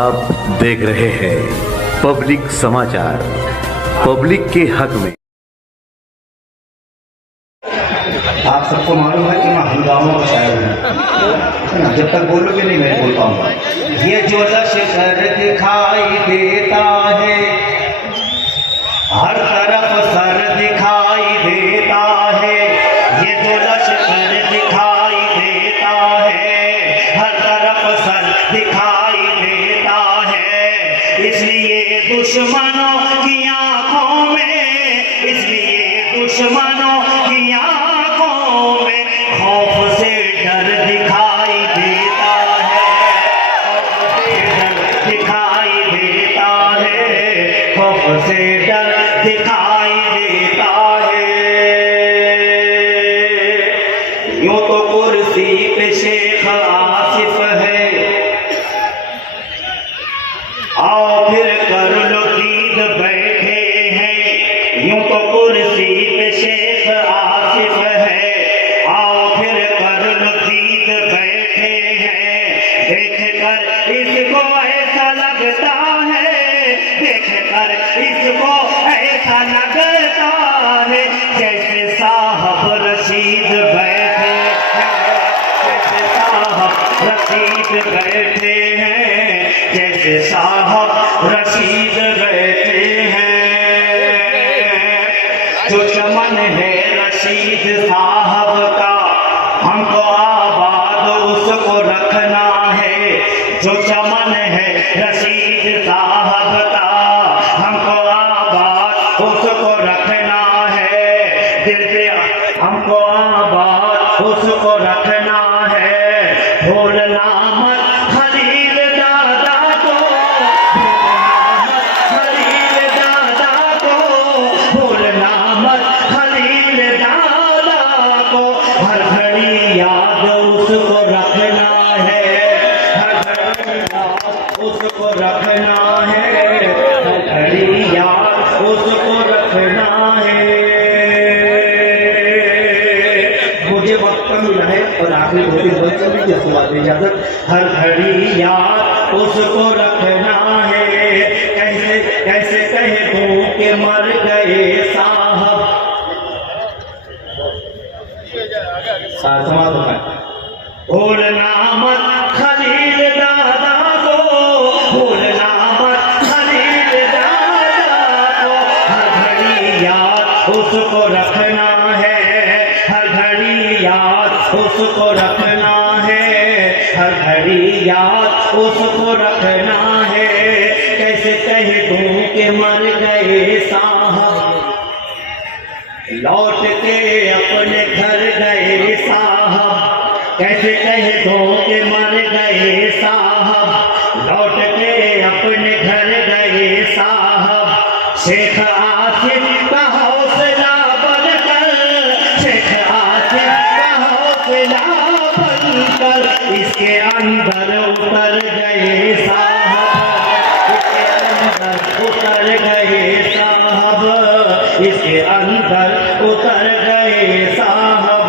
आप देख रहे हैं पब्लिक समाचार, पब्लिक के हक में। आप सबको मालूम है कि मैं हंगामा का शायर हूँ, जब तक बोलोगे नहीं मैं बोल पाऊंगा। ये जो लश्कर दिखाई देता है, हर तरफ सर दिखाई देता है। ये जो लश्कर दिखाई देता है, हर तरफ सर दिखाई देता है। इसलिए दुश्मनों की आंखों में, इसलिए दुश्मनों की आंखों में खौफ से डर दिखाई देता है, खौफ से डर दिखाई देता है, खौफ से डर दिखाई देता है। यूं तो कुर्सी पे शेख आसिफ है, आओ फिर कर लो दीद बैठे हैं। यूं तो कुर्सी पे शेख आसिफ है, आओ फिर कर लो दीद बैठे हैं। देख कर इसको ऐसा लगता है, देख कर इसको ऐसा लगता है जैसे साहब रशीद बैठे हैं, जैसे साहब रशीद बैठे हैं, जैसे साहब रशीद बैठे हैं। जो चमन है रशीद साहब का, हमको आबाद उसको रखना है। जो चमन है रशीद साहब का, हमको आबाद उसको रखना है। दिल से हमको आबाद उसको रखना है। भूलना मत खलील दादा को, खलील दादा को, भूलना मत खलील दादा को। हर घड़ी याद उसको रखना है, हर घड़ी याद उसको रखना है, हर घड़ी याद उसको रखना है। मुझे वक्त मिला है और आखिरी इजाजत। हर घड़ी याद उसको रखना है। कैसे कैसे कह दूं कि मर गए साहब, भूलना मत खलील दादा को, भूलना मत खलील दादा को। हर घड़ी याद उसको रखना है, हर घड़ी याद उसको रखना है, हर घड़ी याद उसको रखना है। कैसे कह दूं कि मर गए साहब, लौट के अपने घर गए साहब। कैसे कह दूं कि मर गए साहब, लौट के अपने घर गए साहब। शेख आसिफ का हौसला बनकर, शेख आसिफ का हौसला बनकर इसके अंदर उतर गए साहब, इसके अंदर उतर गए साहब, इसके अंदर उतर गए साहब।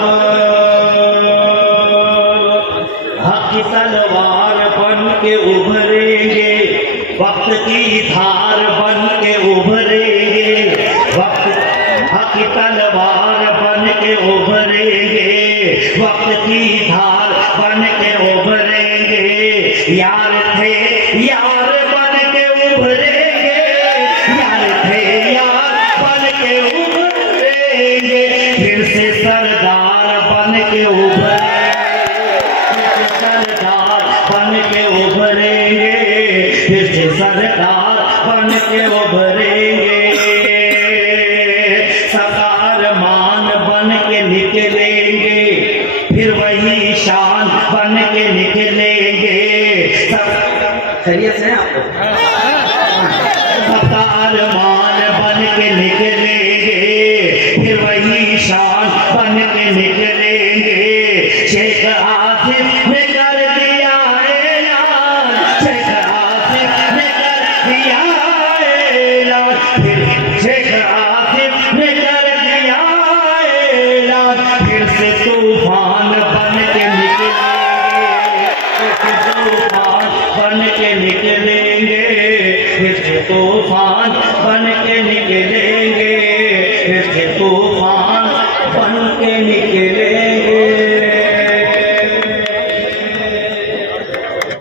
हक की तलवार बन के उभरेंगे, वक्त की धार बन के उभरेंगे, वक्त हक की तलवार बन के उभरेंगे, वक्त की धार बन के उभरेंगे। यार थे यार बन के उभरेंगे, यार थे यार बन के उभरेंगे। फिर से सरदार बन के उभरेंगे, फिर से सरदार बन के उभरेंगे, फिर से सरदार बन के उभरेंगे। सकार मान बन के निकलेंगे, फिर वही शान बन के निकलेंगे। खैरियत से आपको सकार मान बन के निकलेंगे, फिर वही शान बन के निकलेंगे। शेख आसिफ ने कर दिया ऐलान, शेख आसिफ ने कर दिया ऐलान, फिर शेख आसिफ ने कर दिया ऐलान। फिर से तूफान बन के निकलेंगे, फिर से तूफान बन के निकलेंगे। से तूफान बन के निकलेंगे।